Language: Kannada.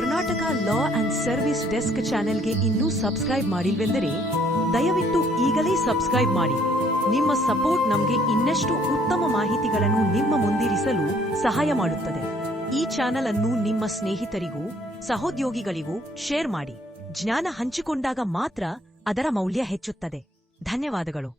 Karnataka law and service desk ಚಾನೆಲ್ಗೆ ಇನ್ನೂ ಸಬ್ಸ್ಕ್ರೈಬ್ ಮಾಡಿಲ್ವೆಂದರೆ ದಯವಿಟ್ಟು ಈಗಲೇ ಸಬ್ಸ್ಕ್ರೈಬ್ ಮಾಡಿ. ನಿಮ್ಮ ಸಪೋರ್ಟ್ ನಮಗೆ ಇನ್ನಷ್ಟು ಉತ್ತಮ ಮಾಹಿತಿಗಳನ್ನು ನಿಮ್ಮ ಮುಂದಿರಿಸಲು ಸಹಾಯ ಮಾಡುತ್ತದೆ. ಈ ಚಾನೆಲ್ ಅನ್ನು ನಿಮ್ಮ ಸ್ನೇಹಿತರಿಗೂ ಸಹೋದ್ಯೋಗಿಗಳಿಗೂ ಶೇರ್ ಮಾಡಿ. ಜ್ಞಾನ ಹಂಚಿಕೊಂಡಾಗ ಮಾತ್ರ ಅದರ ಮೌಲ್ಯ ಹೆಚ್ಚುತ್ತದೆ. ಧನ್ಯವಾದಗಳು.